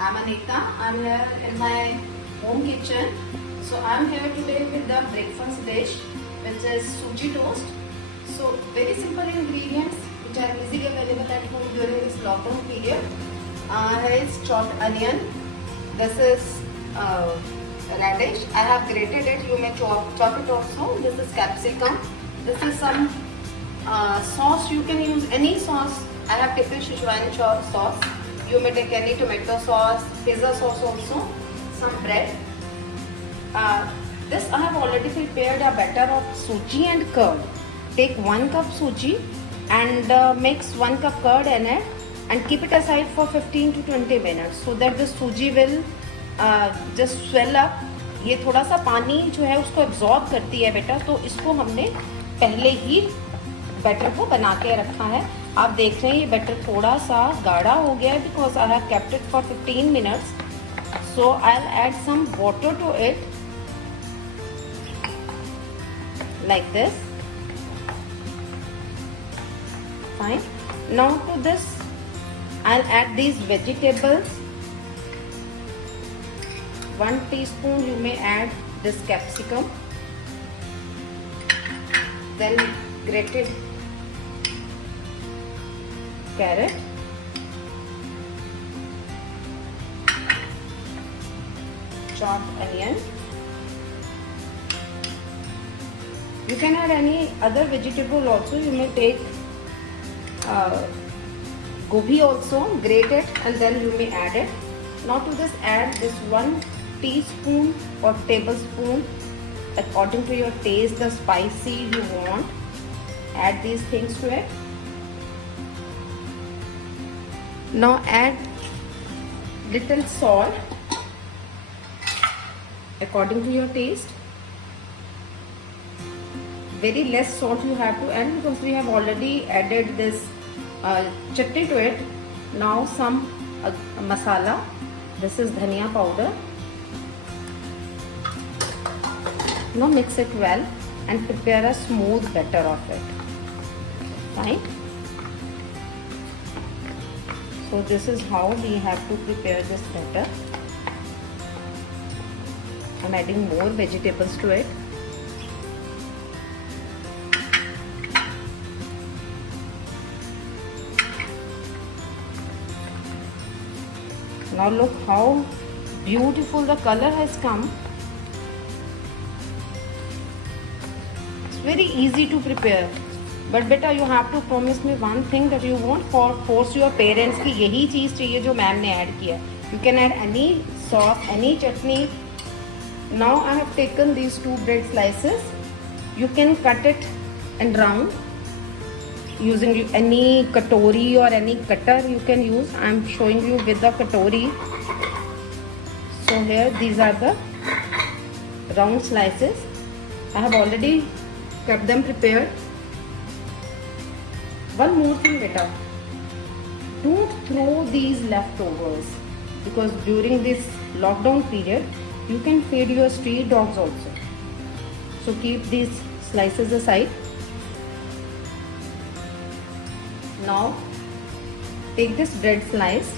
I'm Anita. I'm here in my home kitchen. So I'm here today with the breakfast dish, which is suji toast. So very simple ingredients which are easily available at home during this lockdown period. Here is chopped onion. This is radish. I have grated it. You may chop it also. This is capsicum. This is some sauce. You can use any sauce. I have taken Szechuan sauce. You may take any tomato sauce, pizza sauce also. Some bread. This I have already prepared a batter of suji and curd. Take 1 cup suji and mix 1 cup curd in it and keep it aside for 15 to 20 minutes so that the suji will just swell up. ये थोड़ा सा पानी जो है उसको absorb करती है बेटा, तो इसको हमने पहले ही बैटर को बना के रखा है. आप देख रहे हैं ये बैटर थोड़ा सा गाढ़ा हो गया है because I have kept it for 15 minutes. So I will add some water to it like this. Fine. Now to this I'll add these vegetables. 1 teaspoon you may add this capsicum, then grated carrot, chopped onion. You can add any other vegetable also. You may take gobi also, grate it and then you may add it. Now to this add this 1 teaspoon or tablespoon according to your taste, the spicy you want. Add these things to it. Now add little salt according to your taste. Very less salt you have to add because we have already added this chutney to it. Now some masala. This is dhania powder. Now mix it well and prepare a smooth batter of it. Fine. So this is how we have to prepare this batter. I'm adding more vegetables to it. Now look how beautiful the color has come. It's very easy to prepare. But beta, you have to promise me one thing that you won't force your parents कि यही चीज़ चाहिए जो ma'am ने add किया. You can add any sauce, any chutney. Now I have taken these 2 bread slices. You can cut it in round using any katori or any cutter you can use. I am showing you with the katori. So here these are the round slices. I have already kept them prepared. One more thing beta, don't throw these leftovers because during this lockdown period you can feed your street dogs also. So keep these slices aside. Now take this bread slice,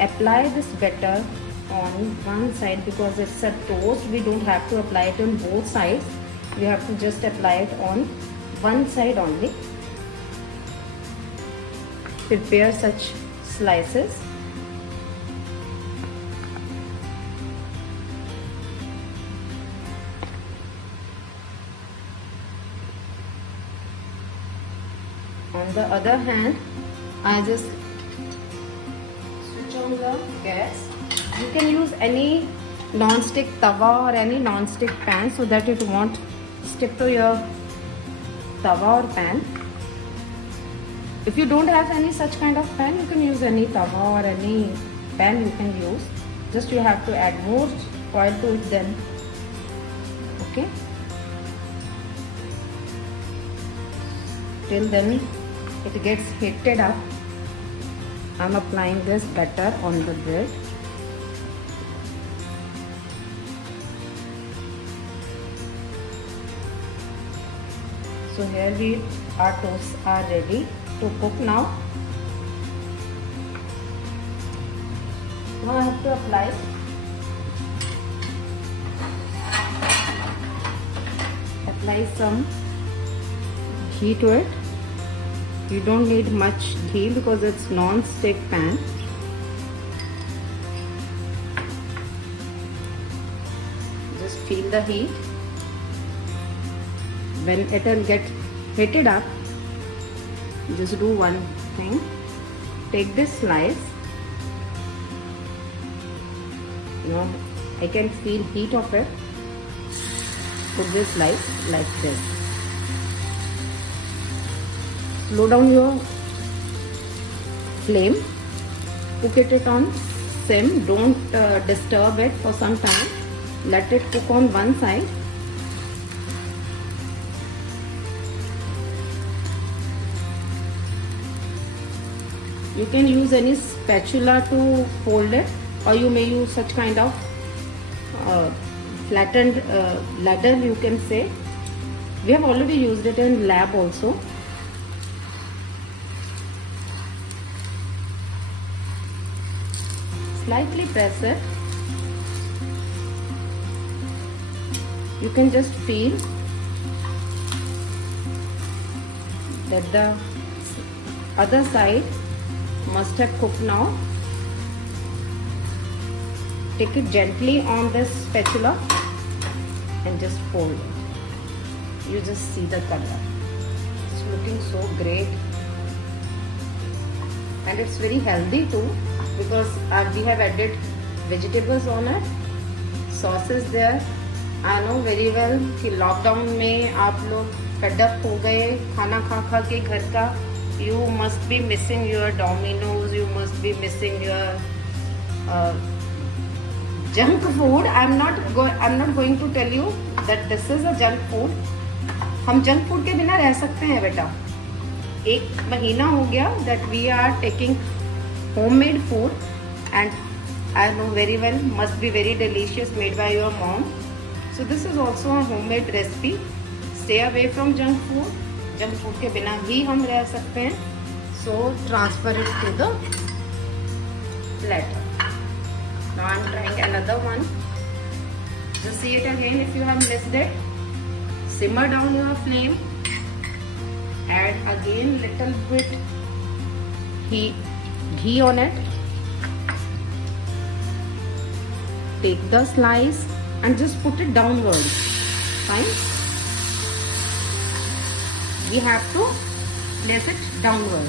apply this batter on one side because it's a toast. We don't have to apply it on both sides. We have to just apply it on one side only. Prepare such slices. On the other hand, I just switch on the gas. You can use any non-stick tawa or any non-stick pan so that it won't stick to your tawa or pan. If you don't have any such kind of pan, you can use any tawa or any pan you can use. Just you have to add more oil to it then. Okay. Till then it gets heated up. I'm applying this batter on the bread. So here our toasts are ready to cook now. Now I have to apply some ghee to it. You don't need much ghee because it's non-stick pan. Just feel the heat. When it will get heated up, just do one thing. Take this slice. I can feel heat of it. Put this slice like this. Slow down your flame. Cook it on sim. Don't disturb it for some time. Let it cook on one side. You can use any spatula to fold it, or you may use such kind of flattened ladle, you can say. We have already used it in lab also. Slightly press it. You can just feel that the other side must have cooked now. Take it gently on this spatula and just fold it. You just see the color. It's looking so great. And it's very healthy too, because we have added vegetables on it, sauces there. I know very well कि lockdown में आप लोग fed up हो गए खाना खा खा के घर का. You must be missing your Domino's, you must be missing your junk food. I'm not going to tell you that this is a junk food. हम junk food के बिना रह सकते हैं बेटा. एक महीना हो गया that we are taking homemade food, and I know very well must be very delicious, made by your mom. So this is also a homemade recipe. Stay away from junk food. Junk food के बिना भी हम रह सकते हैं. So transfer it to the platter. Now I am trying another one. Just see it again if you have missed it. Simmer down your flame. Add again little bit ghee on it. Take the slice and just put it downward. Fine. We have to place it downward.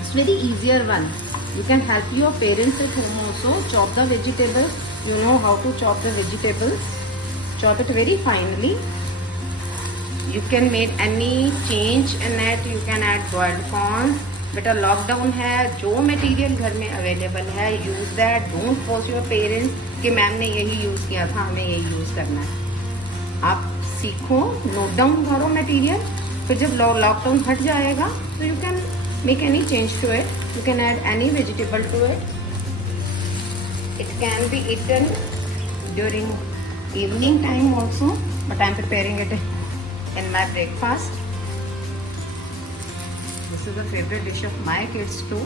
It's very easier one. You can help your parents at home also. Chop the vegetables. You know how to chop the vegetables. Chop it very finely. You can make any change in it. You can add boiled corn. बेटा lockdown है, जो material घर में available है use that. Don't force your parents कि ma'am ने यही use किया था, हमें यही यूज करना है. आप सीखो, नोट डाउन करो मटेरियल, फिर जब लॉकडाउन हट जाएगा तो you can make any change to it. You can add any vegetable to it. It can be eaten during evening time also, but I am preparing it in my breakfast. This is a favorite dish of my kids too.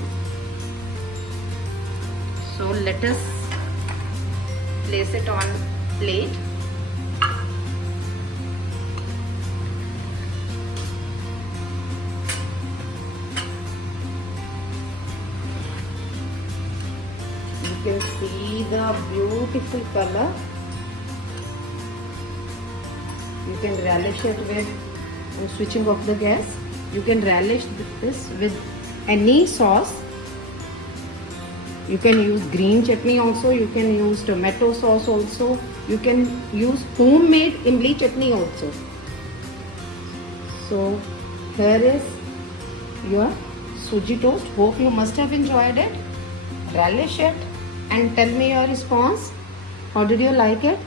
So let us place it on plate. You can see the beautiful color. You can relish it with switching off the gas. You can relish this with any sauce. You can use green chutney also. You can use tomato sauce also. You can use homemade imli chutney also. So here is your suji toast. Hope you must have enjoyed it. Relish it and tell me your response. How did you like it?